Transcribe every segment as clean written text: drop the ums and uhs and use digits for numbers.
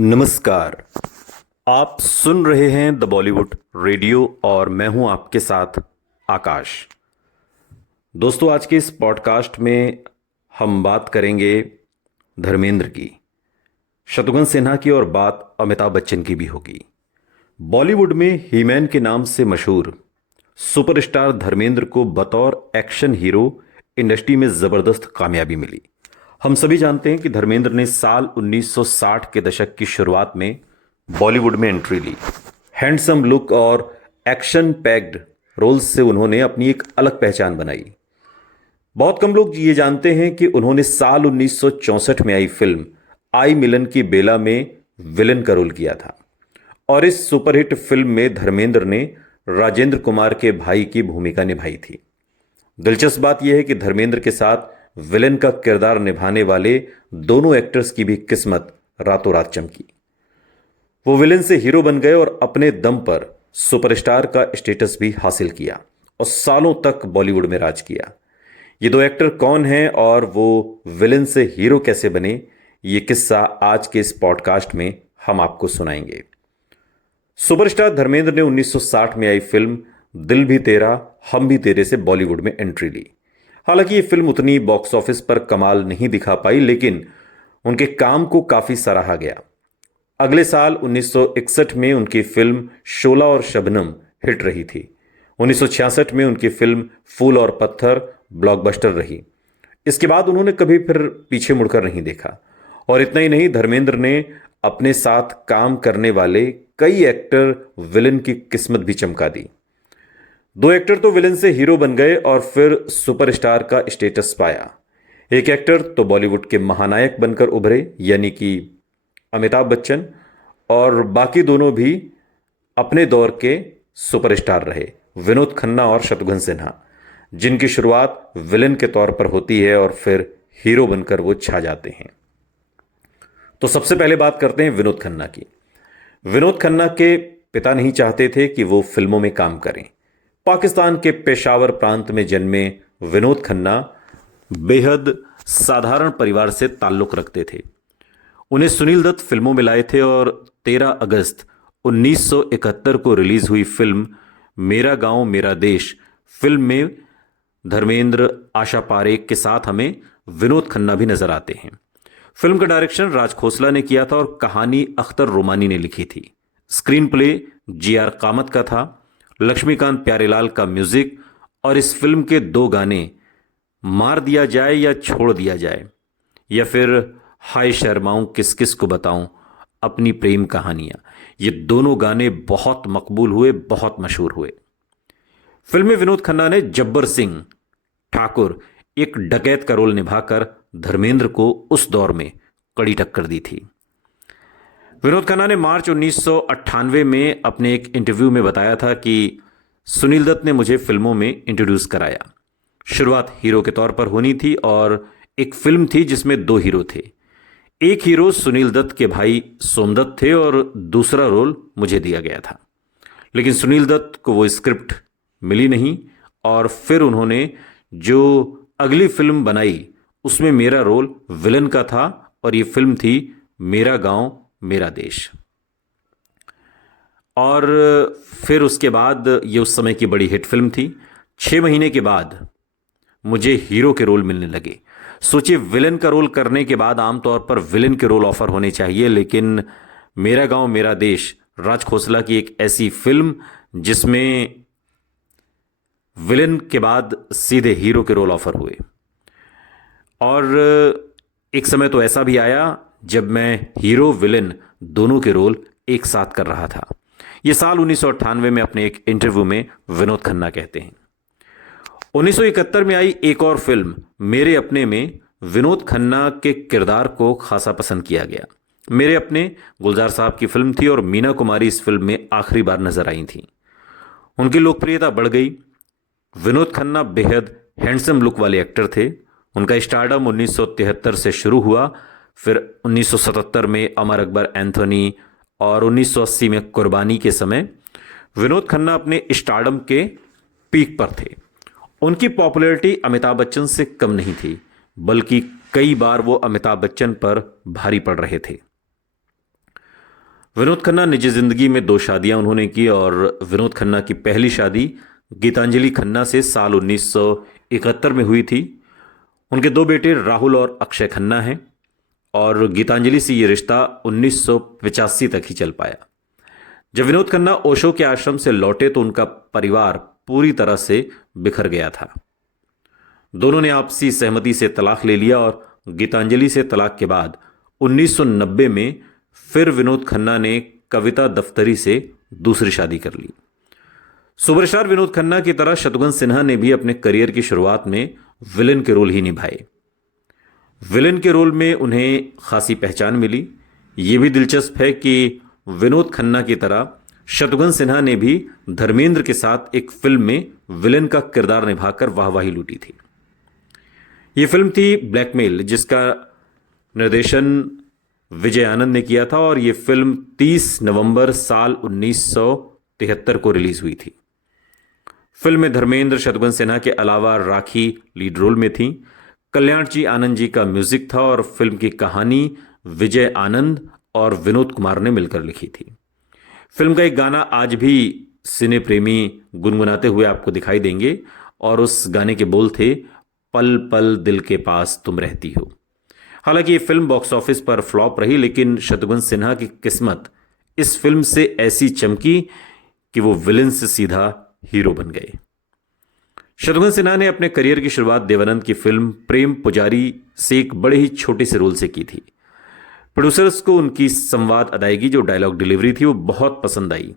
नमस्कार। आप सुन रहे हैं द बॉलीवुड रेडियो और मैं हूं आपके साथ आकाश। दोस्तों, आज के इस पॉडकास्ट में हम बात करेंगे धर्मेंद्र की, शत्रुघ्न सिन्हा की और बात अमिताभ बच्चन की भी होगी। बॉलीवुड में हीमैन के नाम से मशहूर सुपरस्टार धर्मेंद्र को बतौर एक्शन हीरो इंडस्ट्री में जबरदस्त कामयाबी मिली। हम सभी जानते हैं कि धर्मेंद्र ने साल 1960 के दशक की शुरुआत में बॉलीवुड में एंट्री ली। हैंडसम लुक और एक्शन पैक्ड रोल्स से उन्होंने अपनी एक अलग पहचान बनाई। बहुत कम लोग ये जानते हैं कि उन्होंने साल 1964 में आई फिल्म आई मिलन की बेला में विलन का रोल किया था और इस सुपरहिट फिल्म में धर्मेंद्र ने राजेंद्र कुमार के भाई की भूमिका निभाई थी। दिलचस्प बात यह है कि धर्मेंद्र के साथ विलेन का किरदार निभाने वाले दोनों एक्टर्स की भी किस्मत रातों रात चमकी। वो विलेन से हीरो बन गए और अपने दम पर सुपरस्टार का स्टेटस भी हासिल किया और सालों तक बॉलीवुड में राज किया। ये दो एक्टर कौन हैं और वो विलेन से हीरो कैसे बने, ये किस्सा आज के इस पॉडकास्ट में हम आपको सुनाएंगे। सुपरस्टार धर्मेंद्र ने 1960 में आई फिल्म दिल भी तेरा हम भी तेरे से बॉलीवुड में एंट्री ली। हालांकि ये फिल्म उतनी बॉक्स ऑफिस पर कमाल नहीं दिखा पाई, लेकिन उनके काम को काफी सराहा गया। अगले साल 1961 में उनकी फिल्म शोला और शबनम हिट रही थी। 1966 में उनकी फिल्म फूल और पत्थर ब्लॉकबस्टर रही। इसके बाद उन्होंने कभी फिर पीछे मुड़कर नहीं देखा। और इतना ही नहीं, धर्मेंद्र ने अपने साथ काम करने वाले कई एक्टर विलन की किस्मत भी चमका दी। दो एक्टर तो विलन से हीरो बन गए और फिर सुपरस्टार का स्टेटस पाया। एक एक्टर तो बॉलीवुड के महानायक बनकर उभरे, यानी कि अमिताभ बच्चन, और बाकी दोनों भी अपने दौर के सुपरस्टार रहे, विनोद खन्ना और शत्रुघ्न सिन्हा, जिनकी शुरुआत विलन के तौर पर होती है और फिर हीरो बनकर वो छा जाते हैं। तो सबसे पहले बात करते हैं विनोद खन्ना की। विनोद खन्ना के पिता नहीं चाहते थे कि वो फिल्मों में काम करें। पाकिस्तान के पेशावर प्रांत में जन्मे विनोद खन्ना बेहद साधारण परिवार से ताल्लुक रखते थे। उन्हें सुनील दत्त फिल्मों में लाए थे और 13 अगस्त 1971 को रिलीज हुई फिल्म मेरा गांव मेरा देश फिल्म में धर्मेंद्र, आशा पारेख के साथ हमें विनोद खन्ना भी नजर आते हैं। फिल्म का डायरेक्शन राज खोसला ने किया था और कहानी अख्तर रोमानी ने लिखी थी। स्क्रीन प्ले GR कामत का था, लक्ष्मीकांत प्यारेलाल का म्यूजिक, और इस फिल्म के दो गाने मार दिया जाए या छोड़ दिया जाए या फिर हाय शर्माऊं किस किस को बताऊं अपनी प्रेम कहानियां, ये दोनों गाने बहुत मकबूल हुए, बहुत मशहूर हुए। फिल्म में विनोद खन्ना ने जब्बर सिंह ठाकुर, एक डकैत का रोल निभाकर धर्मेंद्र को उस दौर में कड़ी टक्कर दी थी। विनोद खन्ना ने मार्च 1998 में अपने एक इंटरव्यू में बताया था कि सुनील दत्त ने मुझे फिल्मों में इंट्रोड्यूस कराया। शुरुआत हीरो के तौर पर होनी थी और एक फिल्म थी जिसमें दो हीरो थे। एक हीरो सुनील दत्त के भाई सोमदत्त थे और दूसरा रोल मुझे दिया गया था, लेकिन सुनील दत्त को वो स्क्रिप्ट मिली नहीं और फिर उन्होंने जो अगली फिल्म बनाई उसमें मेरा रोल विलन का था और ये फिल्म थी मेरा गांव मेरा देश। और फिर उसके बाद ये उस समय की बड़ी हिट फिल्म थी। 6 महीने के बाद मुझे हीरो के रोल मिलने लगे। सोचिए, विलन का रोल करने के बाद आमतौर पर विलन के रोल ऑफर होने चाहिए, लेकिन मेरा गांव मेरा देश राज खोसला की एक ऐसी फिल्म जिसमें विलन के बाद सीधे हीरो के रोल ऑफर हुए। और एक समय तो ऐसा भी आया जब मैं हीरो विलेन दोनों के रोल एक साथ कर रहा था। यह साल 1998 में अपने एक इंटरव्यू में विनोद खन्ना कहते हैं। 1971 में आई एक और फिल्म मेरे अपने में विनोद खन्ना के किरदार को खासा पसंद किया गया। मेरे अपने गुलजार साहब की फिल्म थी और मीना कुमारी इस फिल्म में आखिरी बार नजर आई थी। उनकी लोकप्रियता बढ़ गई। विनोद खन्ना बेहद हैंडसम लुक वाले एक्टर थे। उनका स्टारडम 1973 से शुरू हुआ, फिर 1977 में अमर अकबर एंथोनी और 1980 में कुर्बानी के समय विनोद खन्ना अपने स्टारडम के पीक पर थे। उनकी पॉपुलैरिटी अमिताभ बच्चन से कम नहीं थी, बल्कि कई बार वो अमिताभ बच्चन पर भारी पड़ रहे थे। विनोद खन्ना निजी जिंदगी में 2 शादियां उन्होंने की और विनोद खन्ना की पहली शादी गीतांजलि खन्ना से साल 1971 में हुई थी। उनके 2 बेटे राहुल और अक्षय खन्ना हैं और गीतांजलि से ये रिश्ता 1985 तक ही चल पाया। जब विनोद खन्ना ओशो के आश्रम से लौटे तो उनका परिवार पूरी तरह से बिखर गया था। दोनों ने आपसी सहमति से तलाक ले लिया और गीतांजलि से तलाक के बाद 1990 में फिर विनोद खन्ना ने कविता दफ्तरी से दूसरी शादी कर ली। सुपरस्टार विनोद खन्ना की तरह शत्रुघ्न सिन्हा ने भी अपने करियर की शुरुआत में विलेन के रोल ही निभाए। विलेन के रोल में उन्हें खासी पहचान मिली। यह भी दिलचस्प है कि विनोद खन्ना की तरह शत्रुघ्न सिन्हा ने भी धर्मेंद्र के साथ एक फिल्म में विलेन का किरदार निभाकर वाहवाही लूटी थी। यह फिल्म थी ब्लैकमेल, जिसका निर्देशन विजय आनंद ने किया था और यह फिल्म 30 नवंबर साल 1973 को रिलीज हुई थी। फिल्म में धर्मेंद्र, शत्रुघ्न सिन्हा के अलावा राखी लीड रोल में थी। कल्याण जी आनंद जी का म्यूजिक था और फिल्म की कहानी विजय आनंद और विनोद कुमार ने मिलकर लिखी थी। फिल्म का एक गाना आज भी सिने प्रेमी गुनगुनाते हुए आपको दिखाई देंगे और उस गाने के बोल थे, पल पल दिल के पास तुम रहती हो। हालांकि ये फिल्म बॉक्स ऑफिस पर फ्लॉप रही, लेकिन शत्रुघ्न सिन्हा की किस्मत इस फिल्म से ऐसी चमकी कि वो विलेन से सीधा हीरो बन गए। शत्रुघ्न सिन्हा ने अपने करियर की शुरुआत देवानंद की फिल्म प्रेम पुजारी से एक बड़े ही छोटे से रोल से की थी। प्रोड्यूसर्स को उनकी संवाद अदायगी, जो डायलॉग डिलीवरी थी, वो बहुत पसंद आई।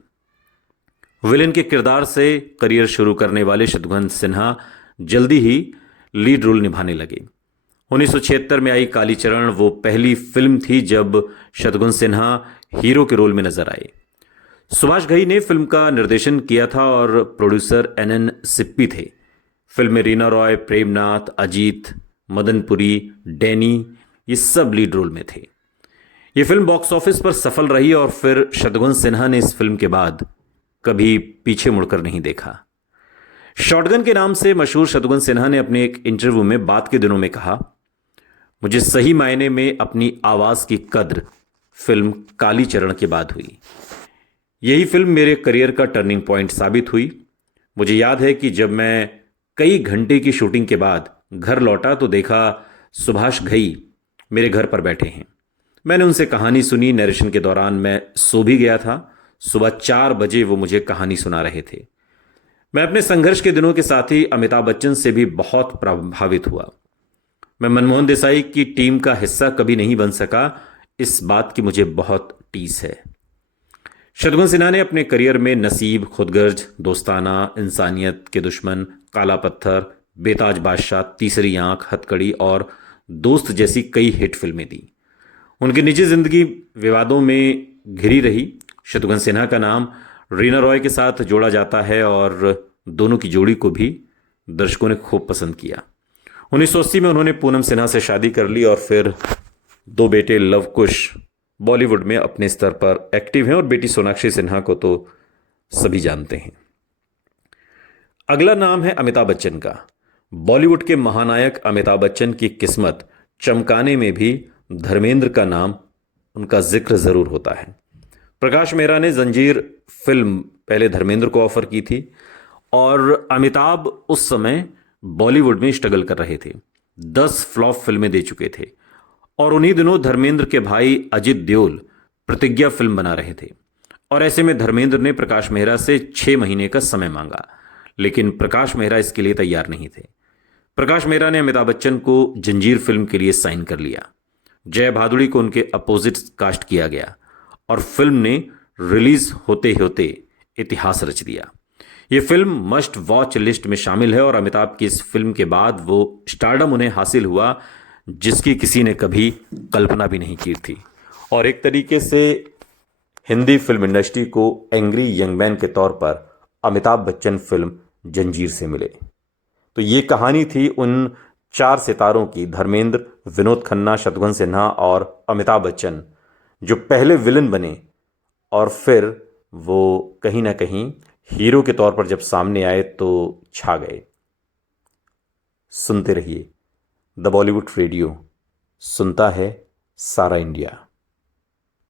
विलेन के किरदार से करियर शुरू करने वाले शत्रुघ्न सिन्हा जल्दी ही लीड रोल निभाने लगे। 1976 में आई कालीचरण वो पहली फिल्म थी जब शत्रुघ्न सिन्हा हीरो के रोल में नजर आए। सुभाष घई ने फिल्म का निर्देशन किया था और प्रोड्यूसर NN सिप्पी थे। फिल्म में रीना रॉय, प्रेमनाथ, अजीत, मदनपुरी, डैनी, ये सब लीड रोल में थे। यह फिल्म बॉक्स ऑफिस पर सफल रही और फिर शत्रुघ्न सिन्हा ने इस फिल्म के बाद कभी पीछे मुड़कर नहीं देखा। शॉटगन के नाम से मशहूर शत्रुघ्न सिन्हा ने अपने एक इंटरव्यू में बाद के दिनों में कहा, मुझे सही मायने में अपनी आवाज की कद्र फिल्म कालीचरण के बाद हुई। यही फिल्म मेरे करियर का टर्निंग पॉइंट साबित हुई। मुझे याद है कि जब मैं कई घंटे की शूटिंग के बाद घर लौटा तो देखा सुभाष घई मेरे घर पर बैठे हैं। मैंने उनसे कहानी सुनी। नरेशन के दौरान मैं सो भी गया था। सुबह 4 बजे वो मुझे कहानी सुना रहे थे। मैं अपने संघर्ष के दिनों के साथ ही अमिताभ बच्चन से भी बहुत प्रभावित हुआ। मैं मनमोहन देसाई की टीम का हिस्सा कभी नहीं बन सका, इस बात की मुझे बहुत टीस है। शत्रुघ्न सिन्हा ने अपने करियर में नसीब, खुदगर्ज, दोस्ताना, इंसानियत के दुश्मन, काला पत्थर, बेताज बादशाह, तीसरी आंख, हथकड़ी और दोस्त जैसी कई हिट फिल्में दी। उनकी निजी जिंदगी विवादों में घिरी रही। शत्रुघ्न सिन्हा का नाम रीना रॉय के साथ जोड़ा जाता है और दोनों की जोड़ी को भी दर्शकों ने खूब पसंद किया। 1980 में उन्होंने पूनम सिन्हा से शादी कर ली और फिर 2 बेटे लव कुश बॉलीवुड में अपने स्तर पर एक्टिव हैं और बेटी सोनाक्षी सिन्हा को तो सभी जानते हैं। अगला नाम है अमिताभ बच्चन का। बॉलीवुड के महानायक अमिताभ बच्चन की किस्मत चमकाने में भी धर्मेंद्र का नाम, उनका जिक्र जरूर होता है। प्रकाश मेहरा ने जंजीर फिल्म पहले धर्मेंद्र को ऑफर की थी और अमिताभ उस समय बॉलीवुड में स्ट्रगल कर रहे थे। 10 फ्लॉप फिल्में दे चुके थे और उन्हीं दिनों धर्मेंद्र के भाई अजित देओल प्रतिज्ञा फिल्म बना रहे थे और ऐसे में धर्मेंद्र ने प्रकाश मेहरा से 6 महीने का समय मांगा, लेकिन प्रकाश मेहरा इसके लिए तैयार नहीं थे। प्रकाश मेहरा ने अमिताभ बच्चन को जंजीर फिल्म के लिए साइन कर लिया। जया भादुड़ी को उनके अपोजिट कास्ट किया गया और फिल्म ने रिलीज होते होते इतिहास रच दिया। यह फिल्म मस्ट वॉच लिस्ट में शामिल है और अमिताभ की इस फिल्म के बाद वो स्टारडम उन्हें हासिल हुआ जिसकी किसी ने कभी कल्पना भी नहीं की थी और एक तरीके से हिंदी फिल्म इंडस्ट्री को एंग्री यंग मैन के तौर पर अमिताभ बच्चन फिल्म जंजीर से मिले। तो ये कहानी थी उन 4 सितारों की, धर्मेंद्र, विनोद खन्ना, शत्रुघ्न सिन्हा और अमिताभ बच्चन, जो पहले विलन बने और फिर वो कहीं ना कहीं हीरो के तौर पर जब सामने आए तो छा गए। सुनते रहिए द बॉलीवुड रेडियो, सुनता है सारा इंडिया।